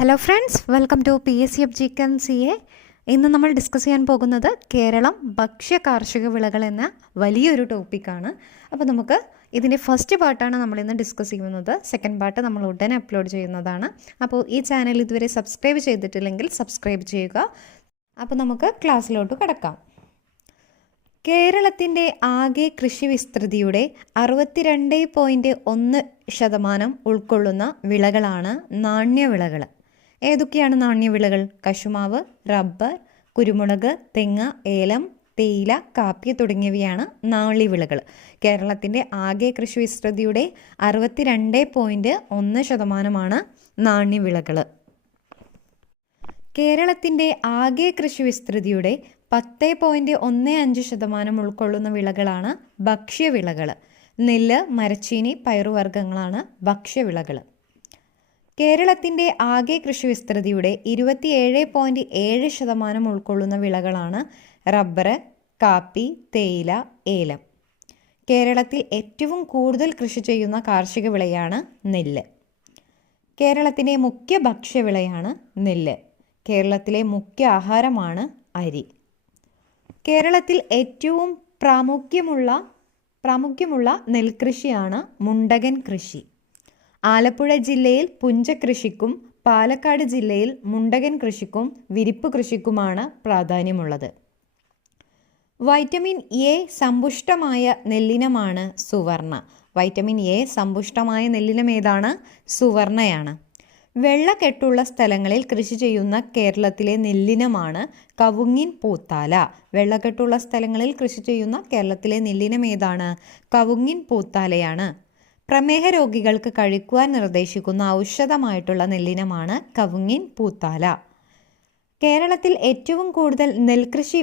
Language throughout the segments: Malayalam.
Hello friends welcome to P S C F G can C A ഇന്ന് നമ്മൾ ഡിസ്കസ് ചെയ്യാൻ പോകുന്നത് കേരളം ഭക്ഷ്യ കാർഷിക വിളകൾ എന്ന വലിയൊരു ടോപ്പിക്കാണ് അപ്പോൾ നമുക്ക് ഇതിന്റെ ഫസ്റ്റ് പാർട്ടാണ് നമ്മൾ ഇന്ന് ഡിസ്കസ് ചെയ്യുന്നത്. സെക്കൻഡ് പാർട്ട് നമ്മൾ ഉടനെ അപ്ലോഡ് ചെയ്യുന്നതാണ്. അപ്പോൾ ഈ ചാനൽ ഇതുവരെ സബ്സ്ക്രൈബ് ചെയ്തിട്ടില്ലെങ്കിൽ സബ്സ്ക്രൈബ് ചെയ്യുക. അപ്പോൾ നമുക്ക് ക്ലാസ്സിലോട്ട് കിടക്കാം. കേരളത്തിന്റെ ആകെ കൃഷി വിസ്തൃതിയുടെ അറുപത്തിരണ്ട് പോയിന്റ് ഒന്ന് ശതമാനം ഉൾക്കൊള്ളുന്ന വിളകളാണ് നാണ്യവിളകൾ ഏതൊക്കെയാണ് നാണ്യവിളകൾ? കശുമാവ് റബ്ബർ കുരുമുളക് തെങ്ങ് ഏലം തേയില കാപ്പി തുടങ്ങിയവയാണ് നാളിവിളകൾ കേരളത്തിന്റെ ആകെ കൃഷി വിസ്തൃതിയുടെ അറുപത്തിരണ്ട് പോയിന്റ് ഒന്ന് ശതമാനമാണ് നാണ്യവിളകൾ. കേരളത്തിന്റെ ആകെ കൃഷി വിസ്തൃതിയുടെ പത്ത് പോയിന്റ് ഒന്ന് അഞ്ച് ശതമാനം ഉൾക്കൊള്ളുന്ന വിളകളാണ് ഭക്ഷ്യവിളകൾ. നെല്ല് മരച്ചീനി പയറുവർഗങ്ങളാണ് ഭക്ഷ്യവിളകൾ. കേരളത്തിന്റെ ആകെ കൃഷി വിസ്തൃതിയുടെ ഇരുപത്തിയേഴ് പോയിന്റ് ഏഴ് ശതമാനം ഉൾക്കൊള്ളുന്ന വിളകളാണ് റബ്ബർ കാപ്പി തേയില ഏലം. കേരളത്തിൽ ഏറ്റവും കൂടുതൽ കൃഷി ചെയ്യുന്ന കാർഷിക വിളയാണ് നെല്ല്. കേരളത്തിന്റെ മുഖ്യ ഭക്ഷ്യവിളയാണ് നെല്ല്. കേരളത്തിലെ മുഖ്യ ആഹാരമാണ് അരി. കേരളത്തിൽ ഏറ്റവും പ്രാമുഖ്യമുള്ള പ്രാമുഖ്യമുള്ള നെൽകൃഷിയാണ് മുണ്ടകൻ കൃഷി. ആലപ്പുഴ ജില്ലയിൽ പുഞ്ചകൃഷിക്കും പാലക്കാട് ജില്ലയിൽ മുണ്ടകൻ കൃഷിക്കും വിരിപ്പ് കൃഷിക്കുമാണ് പ്രാധാന്യമുള്ളത്. വൈറ്റമിൻ എ സമ്പുഷ്ടമായ നെല്ലിനമാണ് സുവർണ. വൈറ്റമിൻ എ സമ്പുഷ്ടമായ നെല്ലിനം ഏതാണ്? സുവർണയാണ്. വെള്ളക്കെട്ടുള്ള സ്ഥലങ്ങളിൽ കൃഷി ചെയ്യുന്ന കേരളത്തിലെ നെല്ലിനമാണ് കവുങ്ങിൻ പൂത്താല. വെള്ളക്കെട്ടുള്ള സ്ഥലങ്ങളിൽ കൃഷി ചെയ്യുന്ന കേരളത്തിലെ നെല്ലിനം ഏതാണ്? കവുങ്ങിൻ പൂത്താലയാണ്. പ്രമേഹ രോഗികൾക്ക് കഴിക്കുവാൻ നിർദ്ദേശിക്കുന്ന ഔഷധമായിട്ടുള്ള നെല്ലിനമാണ് കവുങ്ങിൻ പൂത്താല. കേരളത്തിൽ ഏറ്റവും കൂടുതൽ നെൽകൃഷി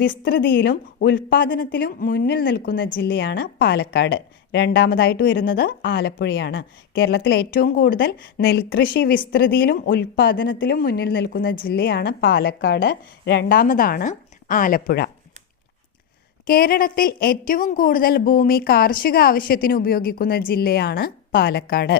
വിസ്തൃതിയിലും ഉൽപാദനത്തിലും മുന്നിൽ നിൽക്കുന്ന ജില്ലയാണ് പാലക്കാട്. രണ്ടാമതായിട്ട് വരുന്നത് ആലപ്പുഴയാണ്. കേരളത്തിൽ ഏറ്റവും കൂടുതൽ നെൽകൃഷി വിസ്തൃതിയിലും ഉൽപാദനത്തിലും മുന്നിൽ നിൽക്കുന്ന ജില്ലയാണ് പാലക്കാട്. രണ്ടാമതാണ് ആലപ്പുഴ. കേരളത്തിൽ ഏറ്റവും കൂടുതൽ ഭൂമി കാർഷിക ആവശ്യത്തിന് ഉപയോഗിക്കുന്ന ജില്ലയാണ് പാലക്കാട്.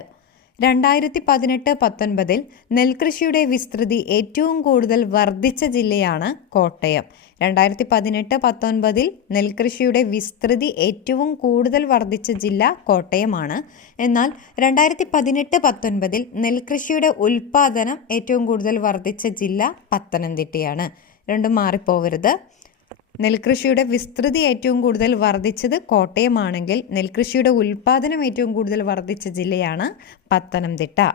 രണ്ടായിരത്തി പതിനെട്ട് പത്തൊൻപതിൽ നെൽകൃഷിയുടെ വിസ്തൃതി ഏറ്റവും കൂടുതൽ വർദ്ധിച്ച ജില്ലയാണ് കോട്ടയം. രണ്ടായിരത്തി പതിനെട്ട് പത്തൊൻപതിൽ നെൽകൃഷിയുടെ വിസ്തൃതി ഏറ്റവും കൂടുതൽ വർദ്ധിച്ച ജില്ല കോട്ടയമാണ്. എന്നാൽ രണ്ടായിരത്തി പതിനെട്ട് പത്തൊൻപതിൽ നെൽകൃഷിയുടെ ഉൽപാദനം ഏറ്റവും കൂടുതൽ വർദ്ധിച്ച ജില്ല പത്തനംതിട്ടയാണ്. രണ്ടും മാറിപ്പോവരുത്. നെൽകൃഷിയുടെ വിസ്തൃതി ഏറ്റവും കൂടുതൽ വർദ്ധിച്ചത് കോട്ടയമാണെങ്കിൽ നെൽകൃഷിയുടെ ഉൽപാദനം ഏറ്റവും കൂടുതൽ വർദ്ധിച്ച ജില്ലയാണ് പത്തനംതിട്ട.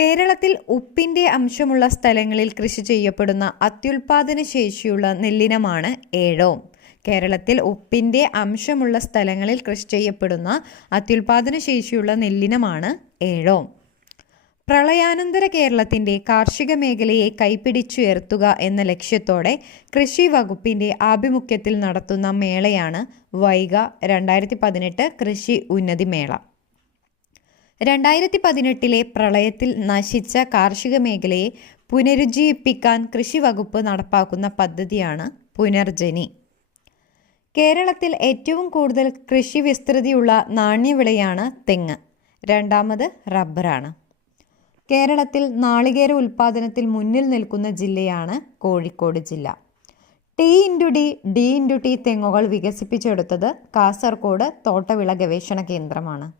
കേരളത്തിൽ ഉപ്പിന്റെ അംശമുള്ള സ്ഥലങ്ങളിൽ കൃഷി ചെയ്യപ്പെടുന്ന അത്യുൽപാദന ശേഷിയുള്ള നെല്ലിനമാണ് ഏഴോം. കേരളത്തിൽ ഉപ്പിന്റെ അംശമുള്ള സ്ഥലങ്ങളിൽ കൃഷി ചെയ്യപ്പെടുന്ന അത്യുൽപാദന ശേഷിയുള്ള നെല്ലിനമാണ് ഏഴോം. പ്രളയാനന്തര കേരളത്തിന്റെ കാർഷിക മേഖലയെ കൈപ്പിടിച്ചുയർത്തുക എന്ന ലക്ഷ്യത്തോടെ കൃഷി വകുപ്പിന്റെ ആഭിമുഖ്യത്തിൽ നടത്തുന്ന മേളയാണ് വൈഗ രണ്ടായിരത്തി പതിനെട്ട് കൃഷി ഉന്നതി മേള. രണ്ടായിരത്തി പതിനെട്ടിലെ പ്രളയത്തിൽ നശിച്ച കാർഷിക മേഖലയെ പുനരുജ്ജീവിപ്പിക്കാൻ കൃഷി വകുപ്പ് നടപ്പാക്കുന്ന പദ്ധതിയാണ് പുനർജനി. കേരളത്തിൽ ഏറ്റവും കൂടുതൽ കൃഷി വിസ്തൃതിയുള്ള നാണ്യവിളയാണ് തെങ്ങ്. രണ്ടാമത് റബ്ബറാണ്. കേരളത്തിൽ നാളികേര ഉൽപ്പാദനത്തിൽ മുന്നിൽ നിൽക്കുന്ന ജില്ലയാണ് കോഴിക്കോട് ജില്ല. T into D D into T തെങ്ങുകൾ വികസിപ്പിച്ചെടുത്തത് കാസർഗോഡ് തോട്ടവിള ഗവേഷണ കേന്ദ്രമാണ്.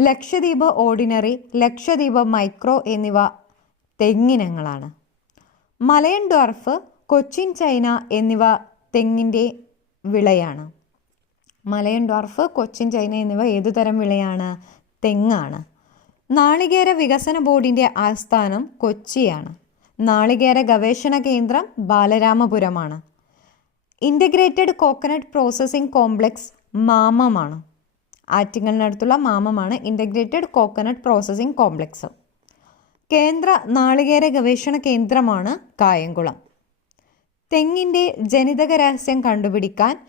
ലക്ഷദ്വീപ് ഓർഡിനറി ലക്ഷദ്വീപ് മൈക്രോ എന്നിവ തെങ്ങിനങ്ങളാണ്. മലയൻ ഡോർഫ് കൊച്ചിൻ ചൈന എന്നിവ തെങ്ങിന്റെ വിളയാണ്. മലയൻ ഡോർഫ് കൊച്ചിൻ ചൈന എന്നിവ ഏതുതരം വിളയാണ്? തെങ്ങാണ്. നാളികേര വികസന ബോർഡിന്റെ ആസ്ഥാനം കൊച്ചിയാണ്. നാളികേര ഗവേഷണ കേന്ദ്രം ബാലരാമപുരമാണ്. ഇന്റഗ്രേറ്റഡ് കോക്കനട്ട് പ്രോസസ്സിംഗ് കോംപ്ലക്സ് മാമമാണ്. ആറ്റിങ്ങലിനടുത്തുള്ള മാമമാണ് ഇന്റഗ്രേറ്റഡ് കോക്കനട്ട് പ്രോസസ്സിംഗ് കോംപ്ലക്സ്. കേന്ദ്ര നാളികേര ഗവേഷണ കേന്ദ്രമാണ് കായംകുളം. തെങ്ങിന്റെ ജനിതക രഹസ്യം കണ്ടുപിടിക്കാൻ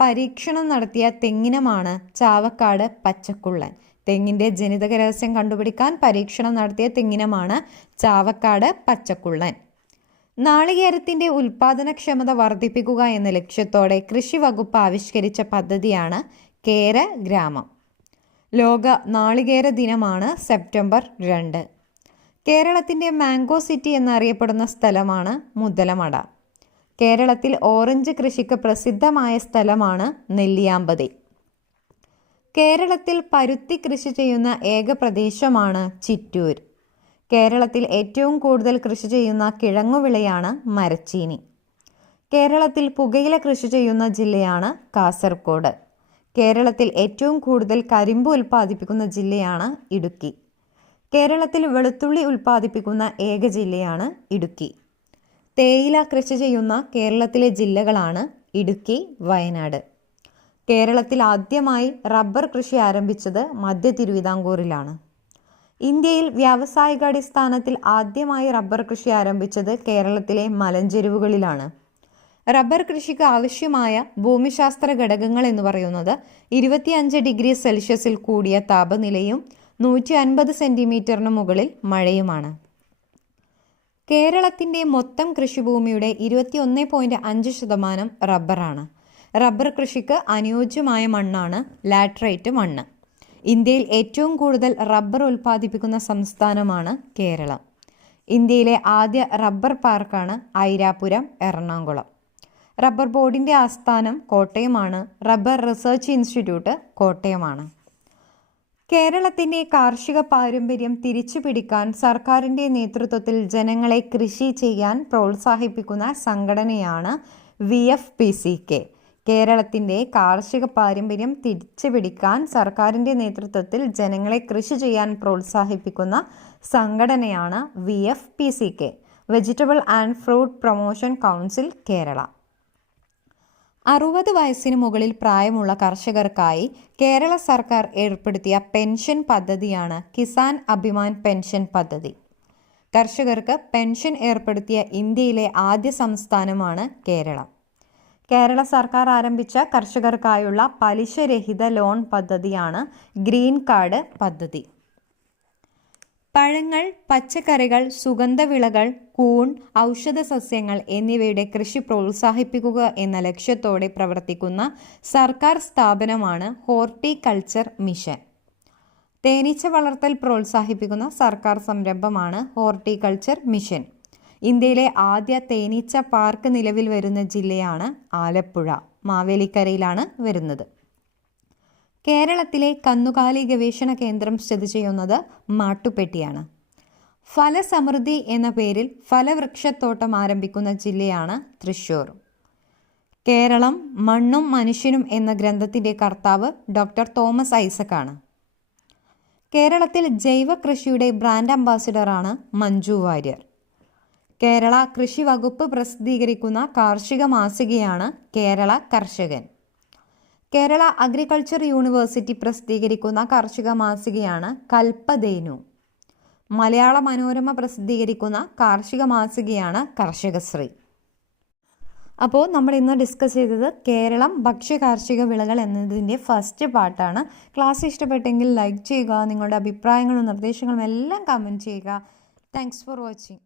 പരീക്ഷണം നടത്തിയ തെങ്ങിനമാണ് ചാവക്കാട് പച്ചക്കുള്ളൻ. തെങ്ങിന്റെ ജനിതക രഹസ്യം കണ്ടുപിടിക്കാൻ പരീക്ഷണം നടത്തിയ തെങ്ങിനമാണ് ചാവക്കാട് പച്ചക്കുള്ളൻ. നാളികേരത്തിന്റെ ഉൽപാദനക്ഷമത വർദ്ധിപ്പിക്കുക എന്ന ലക്ഷ്യത്തോടെ കൃഷി വകുപ്പ് ആവിഷ്കരിച്ച പദ്ധതിയാണ് കേര ഗ്രാമം. ലോക നാളികേര ദിനമാണ് സെപ്റ്റംബർ രണ്ട്. കേരളത്തിന്റെ മാംഗോ സിറ്റി എന്നറിയപ്പെടുന്ന സ്ഥലമാണ് മുതലമട. കേരളത്തിൽ ഓറഞ്ച് കൃഷിക്ക് പ്രസിദ്ധമായ സ്ഥലമാണ് നെല്ലിയാമ്പതി. കേരളത്തിൽ പരുത്തി കൃഷി ചെയ്യുന്ന ഏക പ്രദേശമാണ് ചിറ്റൂർ. കേരളത്തിൽ ഏറ്റവും കൂടുതൽ കൃഷി ചെയ്യുന്ന കിഴങ്ങുവിളയാണ് മരച്ചീനി. കേരളത്തിൽ പുകയില കൃഷി ചെയ്യുന്ന ജില്ലയാണ് കാസർഗോഡ് കേരളത്തിൽ ഏറ്റവും കൂടുതൽ കരിമ്പ് ഉൽപ്പാദിപ്പിക്കുന്ന ജില്ലയാണ് ഇടുക്കി. കേരളത്തിൽ വെളുത്തുള്ളി ഉൽപ്പാദിപ്പിക്കുന്ന ഏക ജില്ലയാണ് ഇടുക്കി. തേയില കൃഷി ചെയ്യുന്ന കേരളത്തിലെ ജില്ലകളാണ് ഇടുക്കി വയനാട്. കേരളത്തിൽ ആദ്യമായി റബ്ബർ കൃഷി ആരംഭിച്ചത് മധ്യ തിരുവിതാംകൂറിലാണ്. ഇന്ത്യയിൽ വ്യാവസായികാടിസ്ഥാനത്തിൽ ആദ്യമായി റബ്ബർ കൃഷി ആരംഭിച്ചത് കേരളത്തിലെ മലഞ്ചെരുവുകളിലാണ്. റബ്ബർ കൃഷിക്ക് ആവശ്യമായ ഭൂമിശാസ്ത്ര ഘടകങ്ങൾ എന്ന് പറയുന്നത് ഇരുപത്തിയഞ്ച് ഡിഗ്രി സെൽഷ്യസിൽ കൂടിയ താപനിലയും നൂറ്റി അൻപത് സെന്റിമീറ്ററിന് മുകളിൽ മഴയുമാണ്. കേരളത്തിന്റെ മൊത്തം കൃഷിഭൂമിയുടെ ഇരുപത്തിയൊന്ന് പോയിന്റ് അഞ്ച് ശതമാനം റബ്ബറാണ്. റബ്ബർ കൃഷിക്ക് അനുയോജ്യമായ മണ്ണാണ് ലാട്രൈറ്റ് മണ്ണ്. ഇന്ത്യയിൽ ഏറ്റവും കൂടുതൽ റബ്ബർ ഉൽപ്പാദിപ്പിക്കുന്ന സംസ്ഥാനമാണ് കേരളം. ഇന്ത്യയിലെ ആദ്യ റബ്ബർ പാർക്കാണ് ഐരാപുരം എറണാകുളം. റബ്ബർ ബോർഡിന്റെ ആസ്ഥാനം കോട്ടയമാണ്. റബ്ബർ റിസർച്ച് ഇൻസ്റ്റിറ്റ്യൂട്ട് കോട്ടയമാണ്. കേരളത്തിന്റെ കാർഷിക പാരമ്പര്യം തിരിച്ചു പിടിക്കാൻ സർക്കാരിന്റെ നേതൃത്വത്തിൽ ജനങ്ങളെ കൃഷി ചെയ്യാൻ പ്രോത്സാഹിപ്പിക്കുന്ന സംഘടനയാണ് V F P C K. കേരളത്തിന്റെ കാർഷിക പാരമ്പര്യം തിരിച്ചുപിടിക്കാൻ സർക്കാരിന്റെ നേതൃത്വത്തിൽ ജനങ്ങളെ കൃഷി ചെയ്യാൻ പ്രോത്സാഹിപ്പിക്കുന്ന സംഘടനയാണ് V F P C K vegetable and fruit promotion council Kerala. അറുപത് വയസ്സിന് മുകളിൽ പ്രായമുള്ള കർഷകർക്കായി കേരള സർക്കാർ ഏർപ്പെടുത്തിയ പെൻഷൻ പദ്ധതിയാണ് കിസാൻ അഭിമാൻ പെൻഷൻ പദ്ധതി. കർഷകർക്ക് പെൻഷൻ ഏർപ്പെടുത്തിയ ഇന്ത്യയിലെ ആദ്യ സംസ്ഥാനമാണ് കേരളം. കേരള സർക്കാർ ആരംഭിച്ച കർഷകർക്കായുള്ള പലിശരഹിത ലോൺ പദ്ധതിയാണ് ഗ്രീൻ കാർഡ് പദ്ധതി. പഴങ്ങൾ പച്ചക്കറികൾ സുഗന്ധവിളകൾ കൂൺ ഔഷധ സസ്യങ്ങൾ എന്നിവയുടെ കൃഷി പ്രോത്സാഹിപ്പിക്കുക എന്ന ലക്ഷ്യത്തോടെ പ്രവർത്തിക്കുന്ന സർക്കാർ സ്ഥാപനമാണ് ഹോർട്ടിക്കൾച്ചർ മിഷൻ. തേനീച്ച വളർത്തൽ പ്രോത്സാഹിപ്പിക്കുന്ന സർക്കാർ സംരംഭമാണ് ഹോർട്ടിക്കൾച്ചർ മിഷൻ. ഇന്ത്യയിലെ ആദ്യ തേനീച്ച പാർക്ക് നിലവിൽ വരുന്ന ജില്ലയാണ് ആലപ്പുഴ. മാവേലിക്കരയിലാണ് വരുന്നത്. കേരളത്തിലെ കന്നുകാലി ഗവേഷണ കേന്ദ്രം സ്ഥിതി ചെയ്യുന്നത് മാട്ടുപ്പെട്ടിയാണ്. ഫലസമൃദ്ധി എന്ന പേരിൽ ഫലവൃക്ഷത്തോട്ടം ആരംഭിക്കുന്ന ജില്ലയാണ് തൃശൂർ കേരളം മണ്ണും മനുഷ്യനും എന്ന ഗ്രന്ഥത്തിന്റെ കർത്താവ് ഡോക്ടർ തോമസ് ഐസക്കാണ്. കേരളത്തിൽ ജൈവ കൃഷിയുടെ ബ്രാൻഡ് അംബാസിഡറാണ് മഞ്ജു വാര്യർ. കേരള കൃഷി വകുപ്പ് പ്രസിദ്ധീകരിക്കുന്ന കാർഷിക മാസികയാണ് കേരള കർഷകൻ. കേരള അഗ്രികൾച്ചർ യൂണിവേഴ്സിറ്റി പ്രസിദ്ധീകരിക്കുന്ന കാർഷിക മാസികയാണ് കൽപ്പതേനു. മലയാള മനോരമ പ്രസിദ്ധീകരിക്കുന്ന കാർഷിക മാസികയാണ് കർഷകശ്രീ. അപ്പോൾ നമ്മൾ ഇന്ന് ഡിസ്കസ് ചെയ്തത് കേരളം ഭക്ഷ്യ കാർഷിക വിളകൾ എന്നതിന്റെ ഫസ്റ്റ് പാർട്ടാണ് ക്ലാസ് ഇഷ്ടപ്പെട്ടെങ്കിൽ ലൈക്ക് ചെയ്യുക നിങ്ങളുടെ അഭിപ്രായങ്ങളും നിർദ്ദേശങ്ങളും എല്ലാം കമന്റ് ചെയ്യുക. Thanks for watching